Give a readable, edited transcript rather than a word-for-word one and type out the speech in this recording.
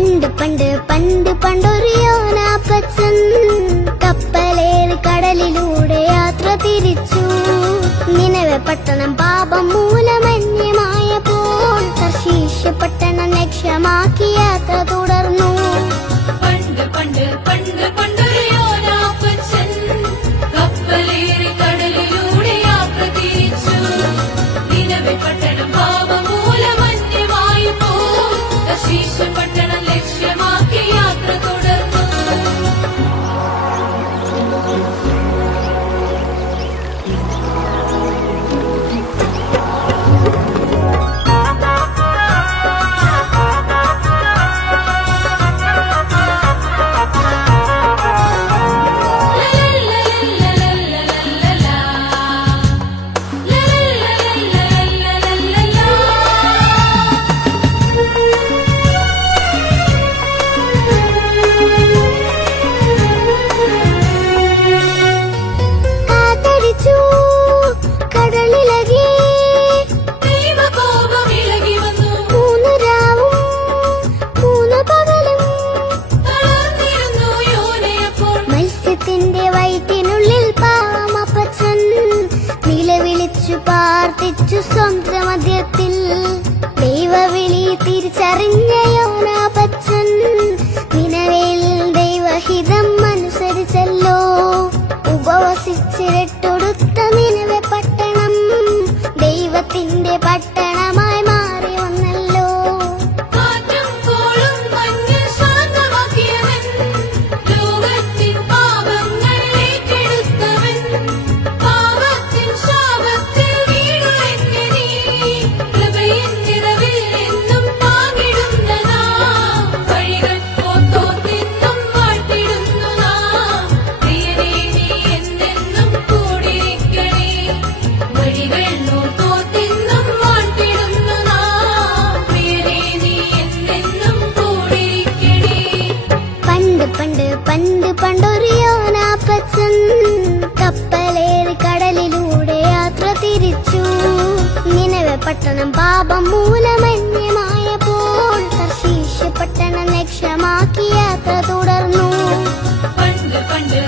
പണ്ട് പണ്ട് പണ്ട് പണ്ടൊരു യോനാപ്പച്ചൻ കപ്പലേറി കടലിലൂടെ യാത്ര തിരിച്ചു. നിനവെ പട്ടണം പാപം മൂലമന്യമായപ്പോൾ തർശീശ് പട്ടണം ലക്ഷ്യമാക്കി യാത്ര തുടർന്നു. പണ്ട് പണ്ട് പണ്ട് പണ്ടൊരു യോനാപ്പച്ചൻ കപ്പലേറി കടലിലൂടെ യാത്ര തിരിച്ചു. നിനവെ പട്ടണം പാപം മൂലമന്യമായപ്പോൾ തർശീശ് പട്ടണം ലക്ഷ്യമാക്കി യാത്ര തുടർന്നു. പ്രാർത്ഥിച്ചു സമുദ്രമധ്യത്തിൽ ദൈവവിളി തിരിച്ചറിഞ്ഞ യോനാപ്പച്ചൻ നിനവേൽ ദൈവഹിതം അനുസരിച്ചല്ലോ. ഉപവസിച്ചിരട്ടൊടുത്ത നിനവെ പട്ടണം ദൈവത്തിന്റെ പട്ടണമായി മാറി വന്നല്ലോ. പണ്ട് പണ്ട് പണ്ടൊരു യോനാപ്പച്ചൻ കപ്പലേറി കടലിലൂടെ യാത്ര തിരിച്ചു. നിനവെ പട്ടണം പാപം മൂലമന്യമായപ്പോൾ തർശീശ് പട്ടണം ലക്ഷ്യമാക്കി യാത്ര തുടർന്നു. പണ്ട് പണ്ട്